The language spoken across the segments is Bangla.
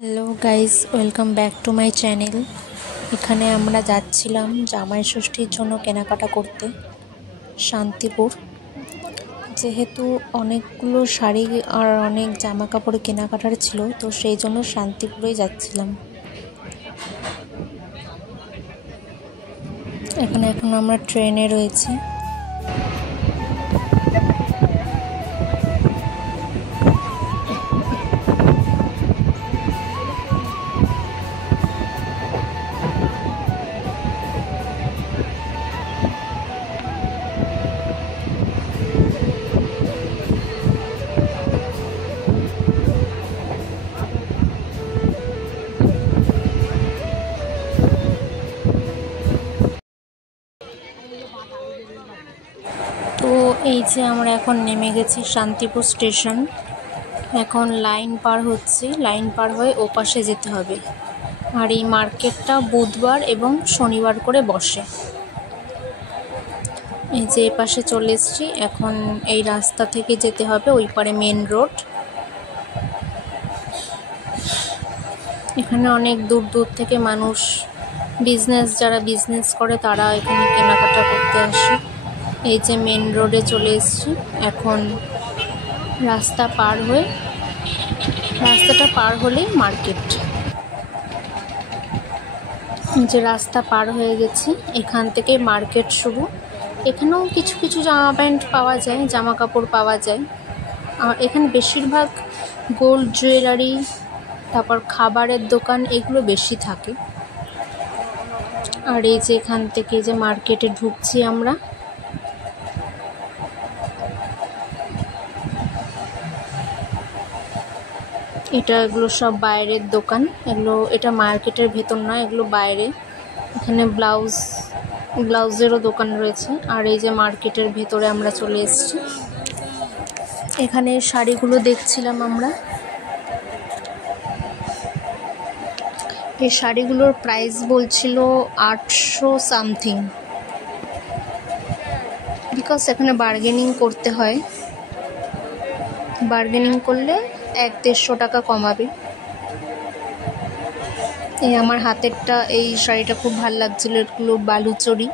Hello guys, welcome back to my channel. এখানে আমরা যাচ্ছিলাম জামাই ষষ্ঠীর জন্য কেনাকাটা করতে শান্তিপুর। যেহেতু অনেকগুলো শাড়ি আর অনেক জামা কাপড় কেনাকাটার ছিল, তো সেই জন্য শান্তিপুরেই যাচ্ছিলাম। এখন আমরা ট্রেনে রয়েছি। তো এই যে আমরা এখন নেমে গেছি শান্তিপুর স্টেশন। এখন লাইন পার হচ্ছে, লাইন পার হয়ে ওপাশে যেতে হবে। আর এই মার্কেটটা বুধবার এবং শনিবার করে বসে। এই যে পাশে চলে এসেছি। এখন এই রাস্তা থেকে যেতে হবে ওই পারে মেন রোড। এখানে অনেক দূর দূর থেকে মানুষ, যারা বিজনেস করে তারা এখানে কেনাকাটা করতে আসে। এই যে মেন রোডে চলে এসেছি। এখন রাস্তাটা পার হলেই মার্কেট। যে রাস্তা পার হয়ে গেছি, এখান থেকে মার্কেট শুরু। এখানেও কিছু কিছু জামা কাপড় পাওয়া যায়। আর এখানে বেশিরভাগ গোল্ড জুয়েলারি, তারপর খাবারের দোকান, এগুলো বেশি থাকে। আর এই যে এখান থেকে যে মার্কেটে ঢুকছি আমরা। এগুলো সব বাইরের দোকান। এটা মার্কেটের ভেতর নয়, এগুলো বাইরে। এখানে ব্লাউজেরও দোকান রয়েছে। আর এই যে মার্কেটের ভেতরে আমরা চলে এসেছি। এখানে শাড়িগুলো দেখছিলাম আমরা। এই শাড়িগুলোর প্রাইস বলছিল 800 সামথিং। বিকজ এখানে বার্গেনিং করতে হয়। বার্গেনিং করলে 100-150 টাকা কমাবে। এই আমার হাতেরটা, এই শাড়িটা খুব ভালো লাগছিল। এগুলো বালুচরি।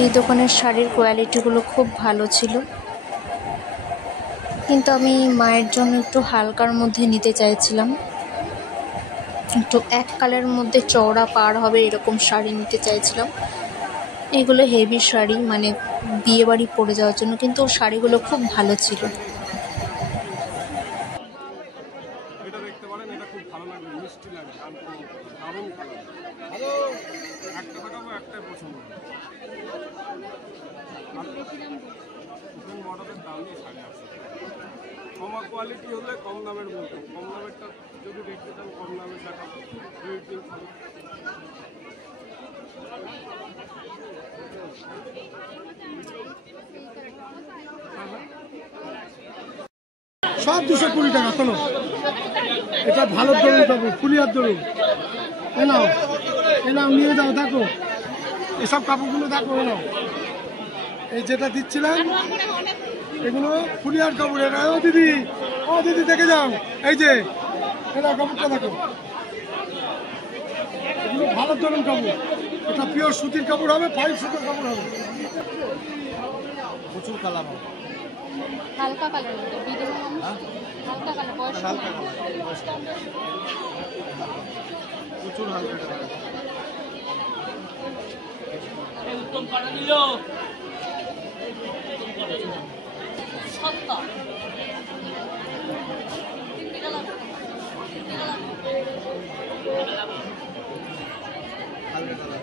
এই দোকানের শাড়ির কোয়ালিটিগুলো খুব ভালো ছিল, কিন্তু আমি মায়ের জন্য একটু হালকার মধ্যে নিতে চাইছিলাম। একটু এক কালারের মধ্যে চওড়া পাড় হবে এরকম শাড়ি নিতে চাইছিলাম। এগুলো হেভি শাড়ি, মানে বিয়ে বাড়ি পরে যাওয়ার জন্য, কিন্তু শাড়িগুলো খুব ভালো ছিল। কম কোয়ালিটি হলে কম দামের বলতো, কম দামেরটা যদি দেখতে চান কম দামের টাকা 2-3 সব 220 টাকা। চলো, এটা ভালো দরুন পাবো, ফুলিয়ার দরুন। এ নাও নিয়ে যাও। দেখো এসব কাপড়গুলো, দেখো নাও। এই যেটা দিচ্ছিলাম এগুলো ফুলিয়ার কাপড়। এটা ও দিদি দেখে যাও। এই যে এটা কাপড়টা দেখো, এগুলো ভালো দরুন কাপড়। এটা পিওর সুতির কাপড় হবে, 5 সুতির কাপড় হবে। প্রচুর কালার হবে, হালকা কালার, হালকা কালার, প্রচুর হালকা কালার। উত্তম পাড়া দিল হালকা কালার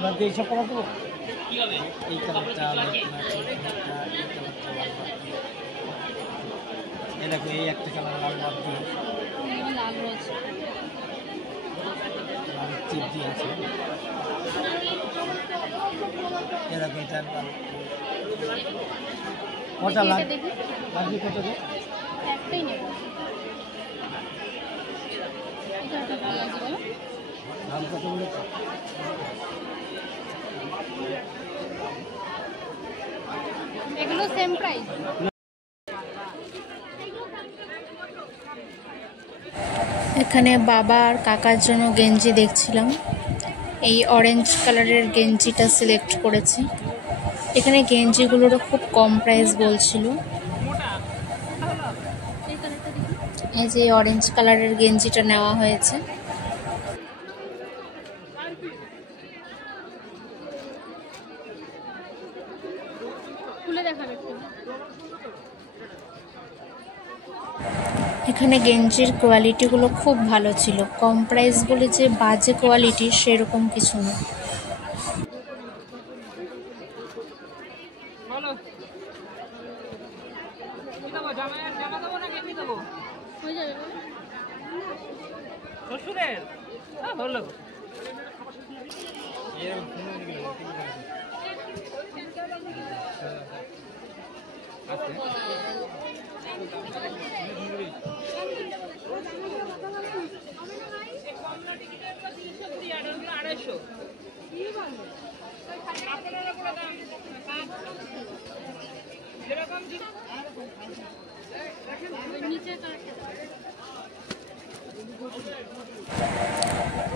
এবার দিয়ে এইসব কালার দেবো। এই কালারটা এই দেখো এই একটা কালার লাল বাদ দিয়ে লাল রয়েছে। লাল চিপ দিয়ে আছে। এই দেখো এটা কটা লাগবে কত দিয়ে? একটাই নেব। দাম কত বলে? এগুলো সেম প্রাইস। এখানে বাবা আর কাকার জন্য গেঞ্জি দেখছিলাম। এই অরেঞ্জ কালারের গেঞ্জিটা সিলেক্ট করেছি। এখানে গেঞ্জিগুলোরও খুব কম প্রাইস বলছিল। এই যে অরেঞ্জ কালারের গেঞ্জিটা নেওয়া হয়েছে। এখানে গেঞ্জির কোয়ালিটিগুলো খুব ভালো ছিল, কম প্রাইস বলে যে বাজে কোয়ালিটি সেরকম কিছু না।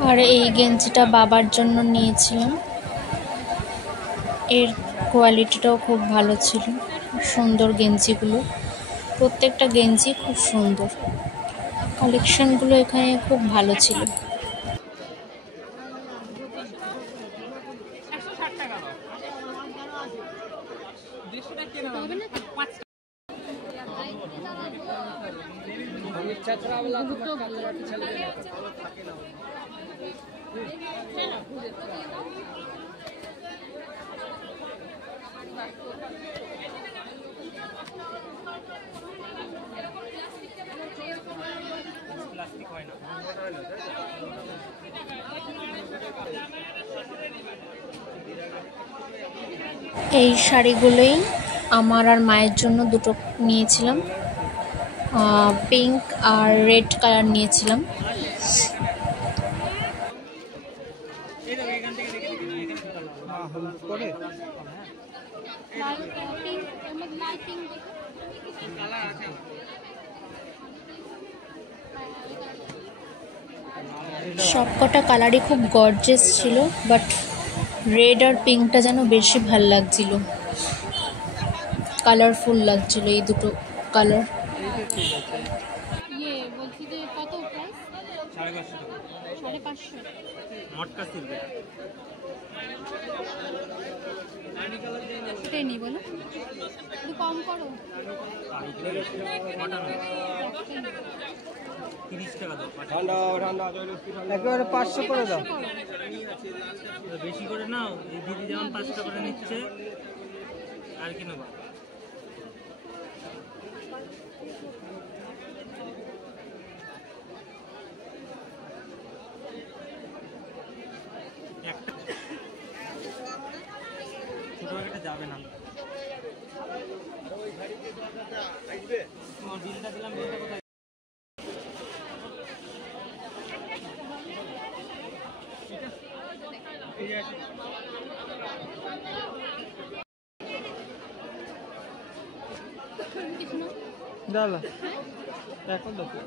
আর এই গেঞ্জিটা বাবার জন্য নিয়েছিলাম। এর কোয়ালিটিটাও খুব ভালো ছিল, সুন্দর গেঞ্জিগুলো, প্রত্যেকটা গেঞ্জি খুব সুন্দর। কালেকশনগুলো এখানে খুব ভালো ছিল। এই শাড়িগুলোই আমার আর মায়ের জন্য দুটো নিয়েছিলাম, পিঙ্ক আর রেড কালার নিয়েছিলাম। সবকটা কালারই খুব গর্জিয়াস ছিল, বাট রেড আর পিঙ্কটা যেন বেশি ভাল লাগছিল, কালারফুল লাগছিল এই দুটো কালার। বলছি যে কত প্রাইস? 550 মটকা সিল্ক। সেটাই নিই বলো, একটু কম করো। 30 টাকা দাও। ঠান্ডা ঠান্ডা একেবারে 500 করে দাও। বেশি করে নাও, এই দিদি যেমন 5 টাকা করে নিচ্ছে আর কি নেবা। ছোট একটা যাবে না। তোমার বিলটা দিলাম, বিলটা কোথায়? দাদা এখন দেখো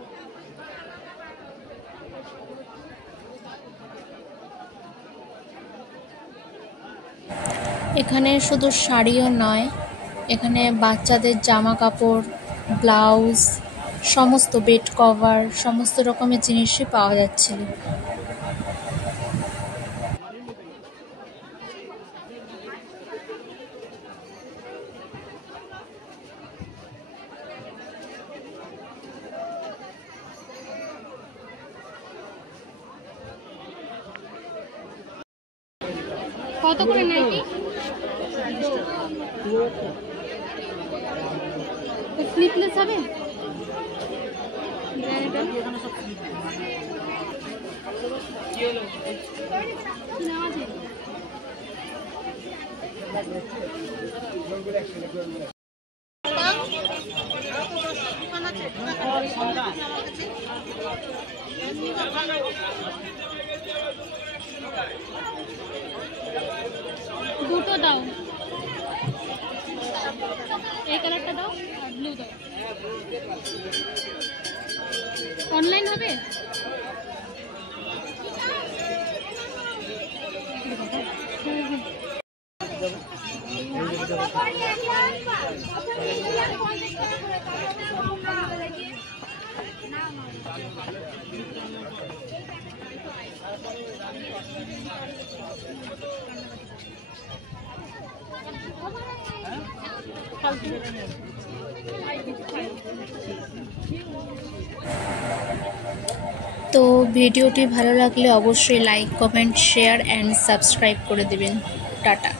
এখানে শুধু শাড়িও নয়, এখানে বাচ্চাদের জামা কাপড়, ব্লাউজ, সমস্ত বেড কভার, সমস্ত রকমের জিনিসই পাওয়া যাচ্ছিল। কত করে নাইটি? স্লিপলেস হবে? দুটো দাও, এই কালারটা দাও আর ব্লু দাও। অনলাইন হবে? তো ভিডিওটি ভালো লাগলে অবশ্যই like, comment, share and subscribe করে দেবেন। টাটা।